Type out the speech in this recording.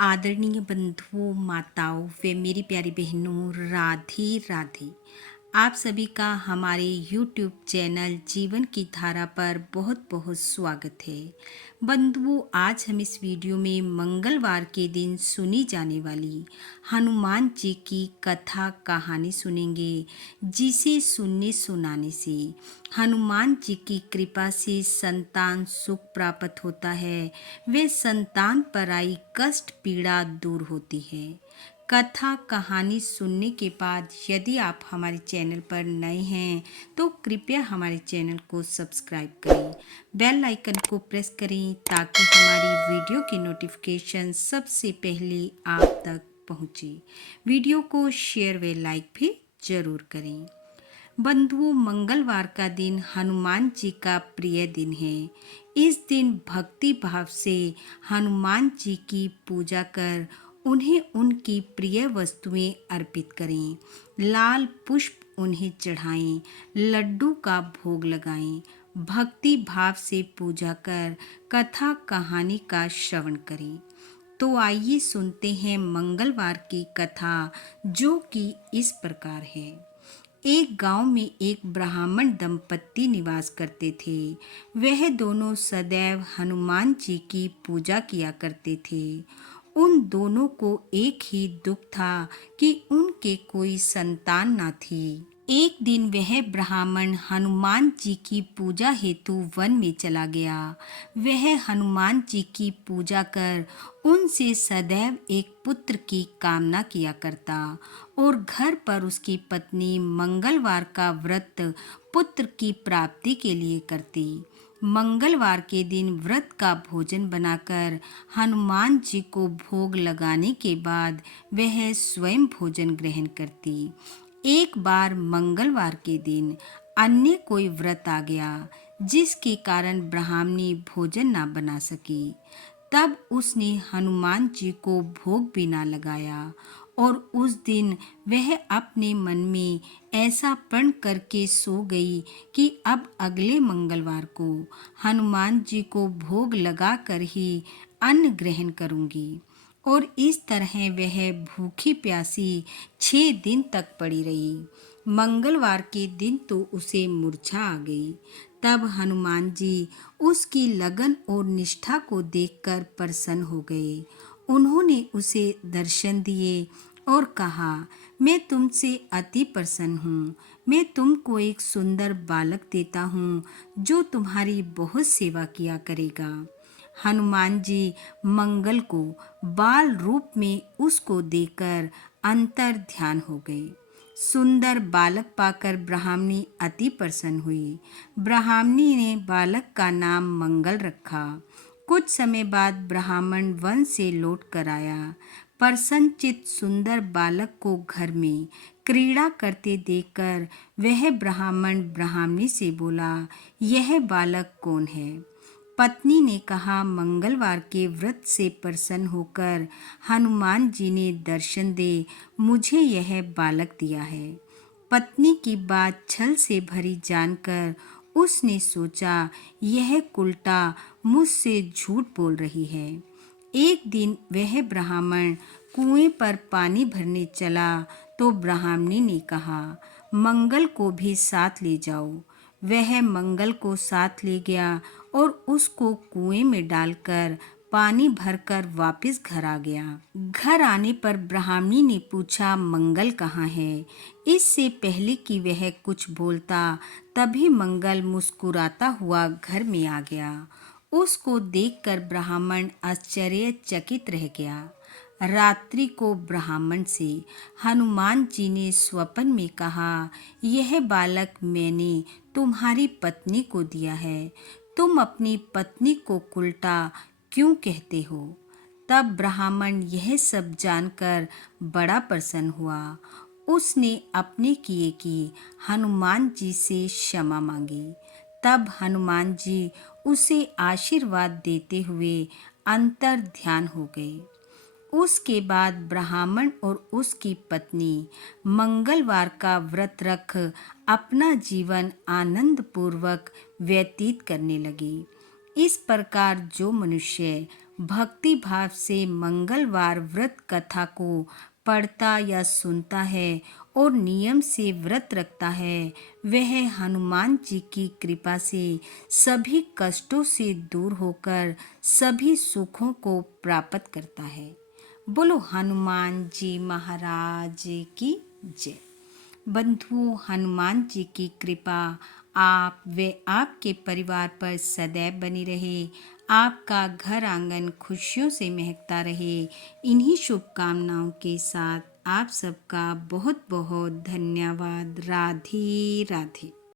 आदरणीय बंधुओं, माताओं व मेरी प्यारी बहनों, राधे राधे। आप सभी का हमारे YouTube चैनल जीवन की धारा पर बहुत बहुत स्वागत है। बंधुओं, आज हम इस वीडियो में मंगलवार के दिन सुनी जाने वाली हनुमान जी की कथा कहानी सुनेंगे, जिसे सुनने सुनाने से हनुमान जी की कृपा से संतान सुख प्राप्त होता है, वे संतान पर आई कष्ट पीड़ा दूर होती है। कथा कहानी सुनने के बाद यदि आप हमारे चैनल पर नए हैं तो कृपया हमारे चैनल को सब्सक्राइब करें, बेल आइकन को प्रेस करें ताकि हमारी वीडियो की नोटिफिकेशन सबसे पहले आप तक पहुंचे। वीडियो को शेयर व लाइक भी जरूर करें। बंधुओं, मंगलवार का दिन हनुमान जी का प्रिय दिन है। इस दिन भक्ति भाव से हनुमान जी की पूजा कर उन्हें उनकी प्रिय वस्तुएं अर्पित करें। लाल पुष्प उन्हें चढ़ाएं, लड्डू का भोग लगाएं। भक्ति भाव से पूजा कर कथा कहानी का श्रवण करें। तो आइए सुनते हैं मंगलवार की कथा, जो कि इस प्रकार है। एक गांव में एक ब्राह्मण दंपत्ति निवास करते थे। वह दोनों सदैव हनुमान जी की पूजा किया करते थे। उन दोनों को एक ही दुख था कि उनके कोई संतान न थी। एक दिन वह ब्राह्मण हनुमान जी की पूजा हेतु वन में चला गया। वह हनुमान जी की पूजा कर उनसे सदैव एक पुत्र की कामना किया करता और घर पर उसकी पत्नी मंगलवार का व्रत पुत्र की प्राप्ति के लिए करती। मंगलवार के दिन व्रत का भोजन बनाकर हनुमान जी को भोग लगाने के बाद वह स्वयं भोजन ग्रहण करती। एक बार मंगलवार के दिन अन्य कोई व्रत आ गया, जिसके कारण ब्राह्मणी भोजन ना बना सकी। तब उसने हनुमान जी को भोग भी ना लगाया और उस दिन वह अपने मन में ऐसा प्रण करके सो गई कि अब अगले मंगलवार को हनुमान जी को भोग लगाकर ही अन्न ग्रहण करूंगी। और इस तरह वह भूखी प्यासी 6 दिन तक पड़ी रही। मंगलवार के दिन तो उसे मूर्छा आ गई। तब हनुमान जी उसकी लगन और निष्ठा को देखकर प्रसन्न हो गए। उन्होंने उसे दर्शन दिए और कहा, मैं तुमसे अति प्रसन्न हूँ। मैं तुमको एक सुंदर बालक देता हूँ जो तुम्हारी बहुत सेवा किया करेगा। हनुमान जी मंगल को बाल रूप में उसको देकर अंतर ध्यान हो गए। सुंदर बालक पाकर ब्राह्मणी अति प्रसन्न हुई। ब्राह्मणी ने बालक का नाम मंगल रखा। कुछ समय बाद ब्राह्मण वन से लौट कर आया। प्रसन्नचित्त सुंदर बालक को घर में क्रीड़ा करते देखकर वह ब्राह्मण ब्राह्मणी से बोला, यह बालक कौन है? पत्नी ने कहा, मंगलवार के व्रत से प्रसन्न होकर हनुमान जी ने दर्शन दे मुझे यह बालक दिया है। पत्नी की बात छल से भरी जानकर उसने सोचा, यह कुलटा मुझसे झूठ बोल रही है। एक दिन वह ब्राह्मण कुएं पर पानी भरने चला तो ब्राह्मणी ने कहा, मंगल को भी साथ ले जाओ। वह मंगल को साथ ले गया और उसको कुएं में डालकर पानी भरकर वापस घर आ गया। घर आने पर ब्राह्मणी ने पूछा, मंगल कहाँ है? इससे पहले कि वह कुछ बोलता तभी मंगल मुस्कुराता हुआ घर में आ गया। उसको देखकर ब्राह्मण आश्चर्यचकित रह गया। रात्रि को ब्राह्मण से हनुमान जी ने स्वप्न में कहा, यह बालक मैंने तुम्हारी पत्नी को दिया है। तुम अपनी पत्नी को उल्टा क्यों कहते हो? तब ब्राह्मण यह सब जानकर बड़ा प्रसन्न हुआ। उसने अपने किए की हनुमान जी से क्षमा मांगी। तब हनुमान जी उसे आशीर्वाद देते हुए अंतर ध्यान हो गए। उसके बाद ब्राह्मण और उसकी पत्नी मंगलवार का व्रत रख अपना जीवन आनंद पूर्वक व्यतीत करने लगे। इस प्रकार जो मनुष्य भक्ति भाव से मंगलवार व्रत कथा को पढ़ता या सुनता है और नियम से व्रत रखता है, वह हनुमान जी की कृपा से सभी कष्टों से दूर होकर सभी सुखों को प्राप्त करता है। बोलो हनुमान जी महाराज की जय। बंधु, हनुमान जी की कृपा आप व आपके परिवार पर सदैव बनी रहे। आपका घर आंगन खुशियों से महकता रहे। इन्हीं शुभकामनाओं के साथ आप सबका बहुत बहुत धन्यवाद। राधे राधे।